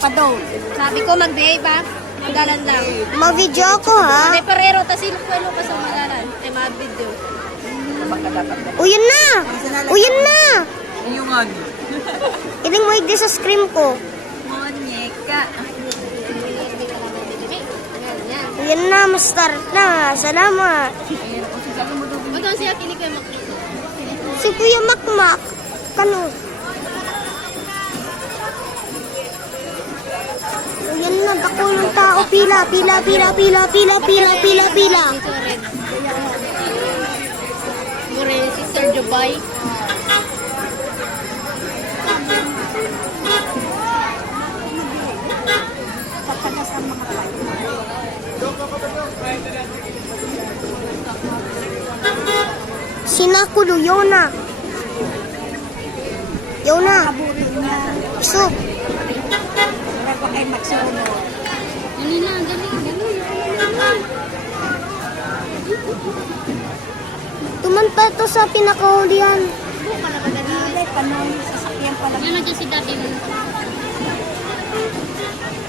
Padaw. Sabi ko mag-behave ha. Magalan lang. Mag-video ako ha. May parero, tas ilukwelo ka sa magalan. Ay, mag-video. O yan na! O yan na! Yung ano? Iling mo hindi sa screen ko. Monyeka. O yan na, ma-start na. Salamat. Ito siya, kilig kayo makita. Si Kuya Makmak. Kano? O yan na, dako ng tao. Pila, pila, pila, pila, pila, pila, pila, pila. Dito red. Mure, si Sir Dubai. Sinakulo, Yona. Yona. Isok. Dali na, dali, dali. Tuman pa to sa pinakahulihan. Yan nandiyan si Daddy mo.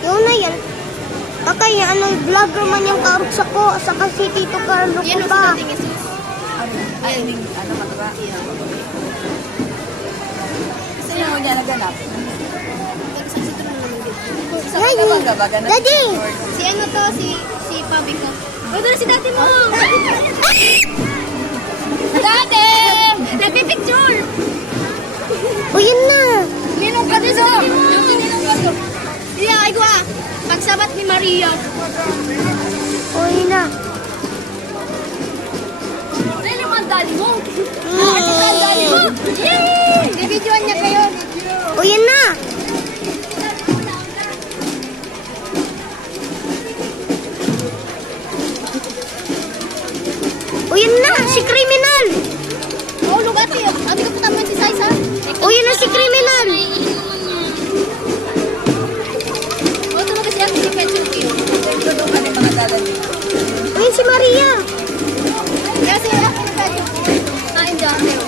Yona yan. Kakay, ano, vlogger man yung karuksa ko. Saka si Tito Carlo Yan ko ang si pa. Daddy Jesus. Ay, ano ka ba? Kasi yung dyan naganap. Yay! Daddy! Si ano to, si Pabi ko. Uy, doon si Daddy mo! Daddy! Nagpipicture! O yan na! Minong ka din sa Daddy mo! Iya, ay ko ah! Pagsabat ni Maria. O yan na. Ano naman Daddy mo? Ano naman Daddy mo? Yay! Bibidyoan niya kayo. O yan na! O yan na! Si Criminal! Oh, lugat eh. Abi ka putaman si Saisa. O yan na si Criminal! Oh, ito mo kasi ako si Ketchup eh. Ito doon ka rin mga dadali. O yan si Maria! Kasi ako na Daddy mo. Kain dyan kayo.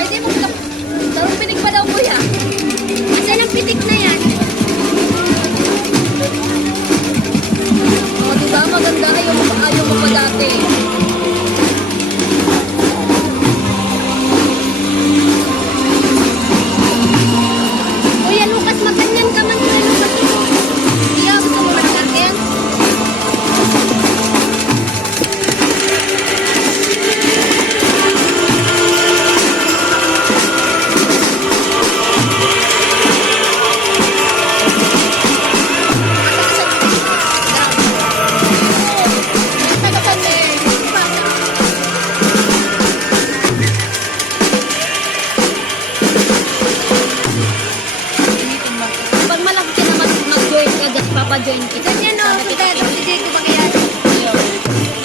Ay, di mo ka. Darong pitik pa daw kuya. Kasi ng pitik na yan. Oh, diba? Maganda. Ayaw mo pa dati. Kuya Lucas, maganyan ka man. Kuya Lucas. Iya, gusto mo maganyan? Pag malaki ka naman, mag-join ka, just papa-join kita. Ganyan no, si Teto, si Jake, ba kaya?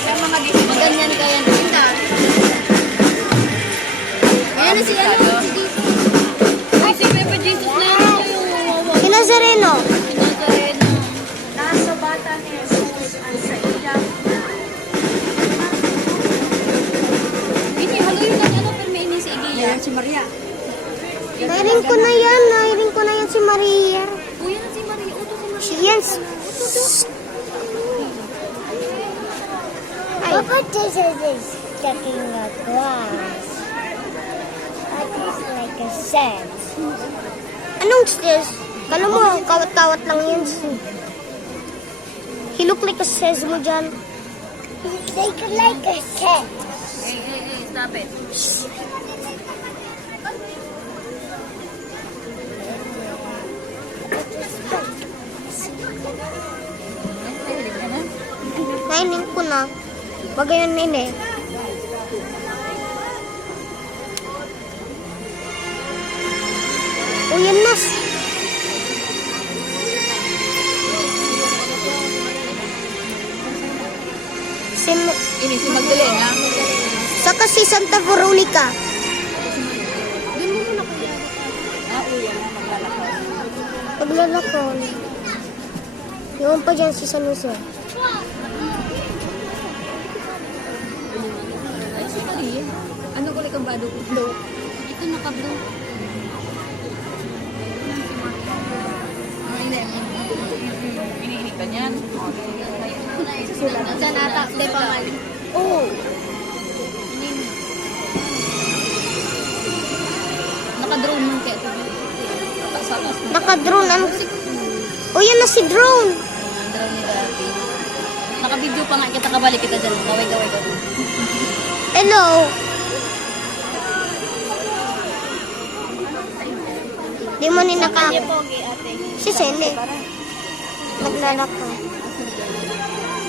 Sa mga gising. Maganyan ka yan. Ayan na si ano, si Jesus. Ay, si Pepe Jesus na yan. Si Nazareno! Nazareno. Nasa bata ni Jesus ang sa iyang Ini, halo yun ang ano, pero may ini si Igiya. si Maria. Nairing ko na yan. Nairing ko na yan si Maria. Kuya na si Maria. Uto si Maria. Si Jens. Papa, this is taking a glass. That is like a set. Anong says? Kala mo, kawat-kawat lang yan. He look like a says mo dyan. Like a set. Hey, stop it. Naining ko na. Bagay yun nini. O yan na. Ini si Magdalena. Saka si Santa Veronica. Doon mo muna kuya. Paglalakon. Yung pa dyan si San Jose. Ay, si Maria. Ano ko like ang bado ko? Blue. Ito naka-blue. sila. Sa nata, di pa man. Oo. Naka-drone nung kaya ito. Takas-takas na. Naka-drone. Ano? O, yan na si drone. Drone ni Gabi. Naka-video pa nga kita, kabalik kita dyan. Gaway-gaway ko. Hello. Di mo ni naka... Si Sene. Naglalaka.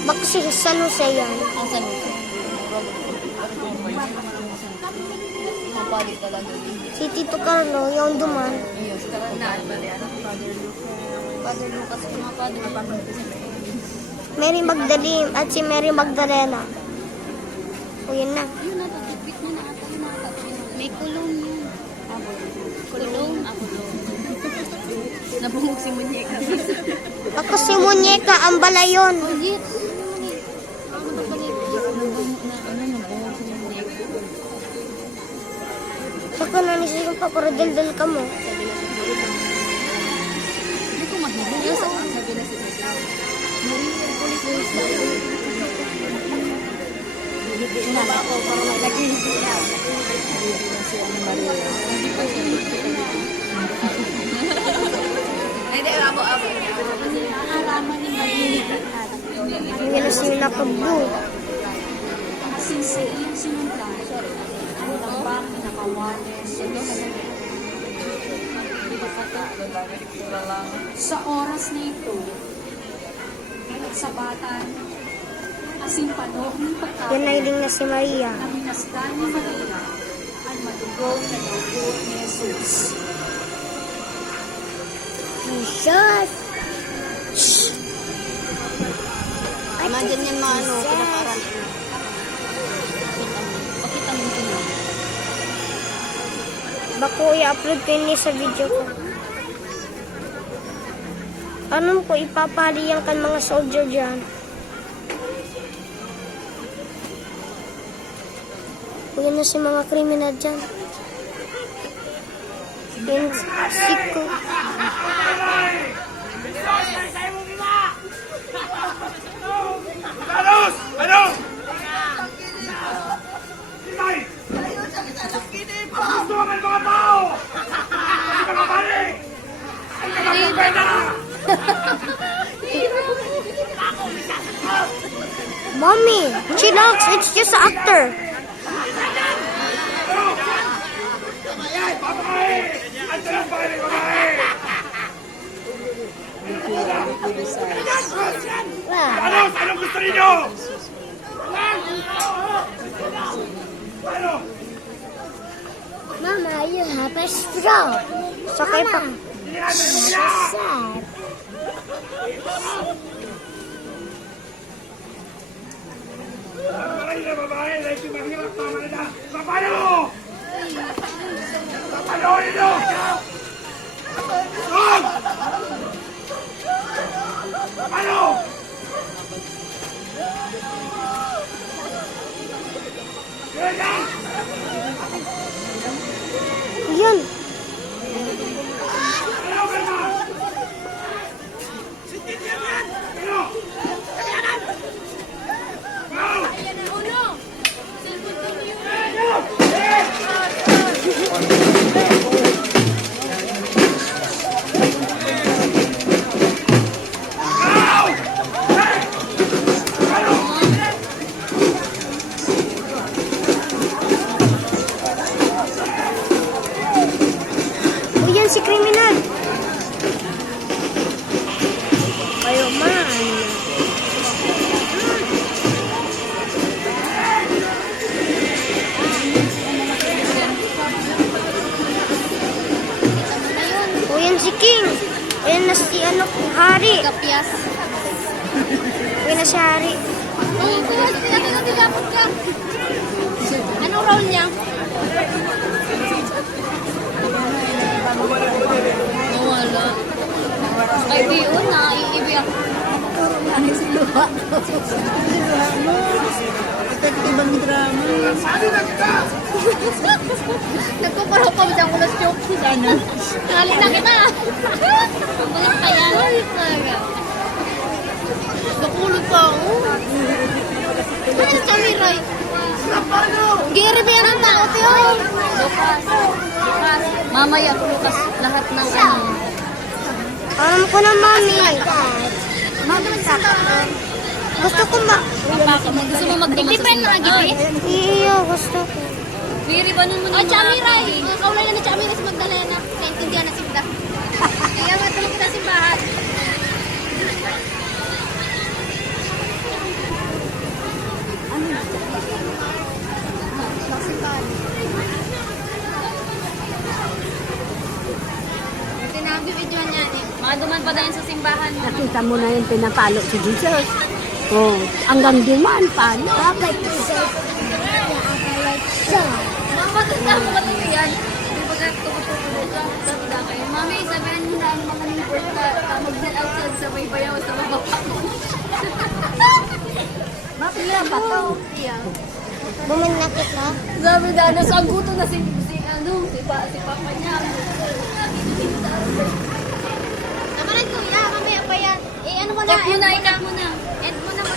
Baka si San Jose yan. Ang saan mo? Mapalik talaga. Si Tito Carlo, yung duman. Ayun, sa karandaan ba rin? Father Lucas, mga father. Mary Magdalene at si Mary Magdalena. O, yun na. Yun na, bit mo na ata. Yun na ata. May kulong yun. Kulong? Kulong. Nabungog si Muñeca. Ako si Muñeca, ang balayon. Legit. Ano ba balik? Nabungog si Muñeca. Saka na nisipin pa, pero daldal ka mo. Hindi ko magbibigay sa sabi na si Muñeca. Marine police daw. Sino ba ako para maglagay siya? Si Maria. Hindi pa siya. Hindi, abo-abo. Kasi nakalaman ni Maria. Hindi na sila nakabu. Kasi sa iyong sinundan, ang tambak, pinakawalis, sa oras na ito, sa batan, asing panahon ng Yan pagkain, na iling na si Maria. ang minasdan ni Maria, ang madugong na dugo ni Jesus. Jesus! Imagine yan mga ano, pinakaran. Pakita mo ito na. Bako i-upload ko yun sa video ko. Anong ko ipapaliyan kan mga soldier dyan? Yan na si mga kriminal dyan. Yan si ko. Carlos! Ano? Itay! Gusto ang mga tao! Hindi ka mabalik! Ay ka lang ng pena! Mommy, chillax. It's just an actor. Babae! Ando lang ba kayo babae? Carlos! Anong gusto ninyo? Ano? Mama, you have a straw. Sakay pa. Sad. Babae na babae! Dahil si mahirap tama na na! Paano? Paano ninyo? Stop! Paano? Yan. O yan si kriminal. Kayo man. O yan si King. O yan na si ano, Hari. Kapias. O yan na si Hari. Anong role niya? Wala. Ay, biyo na. Iibi ako. Ibang drama. Nagpaparaw pa dyan ko na joke. Sana. Nalina kita. Ang mga kaya. Talaga. Nakulot pa ako. Ano sa Miray? Giri ba yan ang takot yun? Lucas. Mamaya, Lucas, lahat ng ano. Alam ko na, mami. Gusto ko Gusto mo magduman sa simbahan? Iyo, gusto ko. Miri, banon mo naman. Chamiray! Kaulay na ni Chamiray sa Magdalena. Naintindihan na simda. Kaya matulog kita simbahan. Tinabibidyohan niya eh. Maduman pa dahil sa simbahan. Nakita mo na yung pinapalo si Jesus. Oh, hanggang duman, palo. Bakit Jesus? Maganda ako matulog yan. Di ba ka tumutuloy ka? Tanda kayo. Mami, sabihan mo na ang mga neighbor ka. Mag-sell outside sa may bayaw sa baba mo. Bakit nga ba to? Bumanakit ka? Sabi na, nasaguto na si papa niya. Naman kuya, mamaya pa yan. Eh, ano mo na? Ikat mo na.